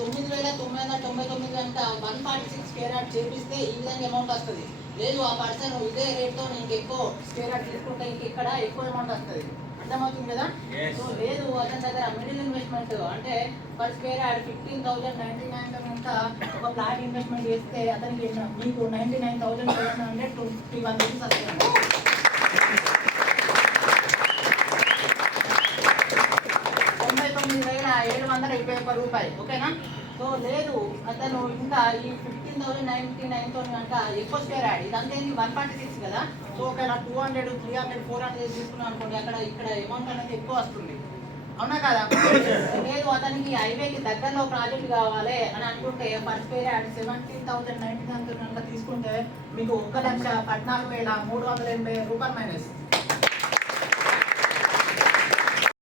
9,999 కనుక 146 square yard చేపిస్తే ఈ విధంగా అమౌంట్ వస్తుంది. లేదు ఆ పర్సన్ ఇదే రేట్తో నీకు ఎక్కువ స్క్వేర్ యార్డ్ తీసుకుంటే ఇక్కడ ఎక్కువ అమౌంట్ వస్తుంది. అర్థమవుతుంది కదా? సో లేదు అతని దగ్గర మిడిల్ ఇన్వెస్ట్మెంట్ అంటే పర్ స్క్వేర్ యార్డ్ 15,099 కనుక ఒక ప్లాట్ ఇన్వెస్ట్మెంట్ చేస్తే అతనికి మీకు 99,751 రూపీస్ వస్తుంది. 99,721 రూపాయలు. ఓకేనా? సో లేదు అతను ఇంకా ఈ 15,099తో కనుక ఎక్కువ స్క్వేర్ యాడ్ ఇదంతా 146 కదా. సో ఒకవేళ 200, 300, 400 తీసుకున్నాం అనుకోండి, ఇక్కడ అమౌంట్ అనేది ఎక్కువ వస్తుంది. అవునా కదా? లేదు అతనికి హైవేకి దగ్గరలో ప్రాజెక్ట్ కావాలి అని అనుకుంటే పర్ స్క్వేర్ యాడ్ 17,099 కనుక తీసుకుంటే మీకు 1,14,380 రూపాయలు మైనస్